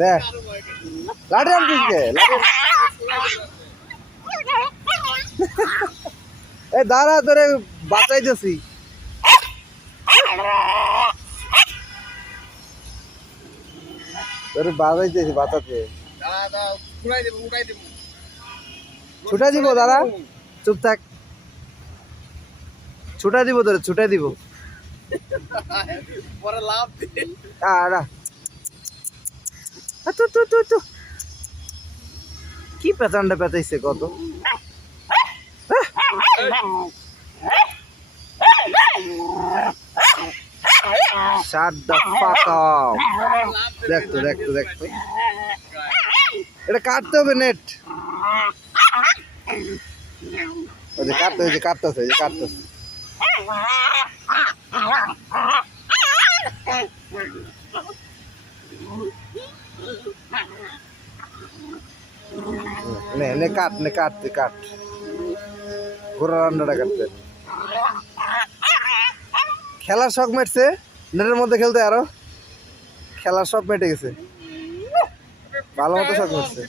দেখ লাঠি আনছিস কে এই দাঁড়া তোরে বাঁচাইতেছি তোরে বাঁচাইতেছি বাঁচাতে ছুটাই দিব দাঁড়া চুপ থাক ছুটাই দিব তোরে ছুটাই দিব পরে লাভ দে আড়া তু কি পেছানটা পেঁচাইছে কত Shut the fuck up. দেখতো এটা কাটতে হবে নেট ওই যে কাটতেছে নে কাট ঘোড়ার আন্ডাটা কাটতে খেলার শখ মেটছে নেটের মধ্যে খেলতে আরো খেলার শখ মেটে গেছে ভালো মতো শখ মেটছে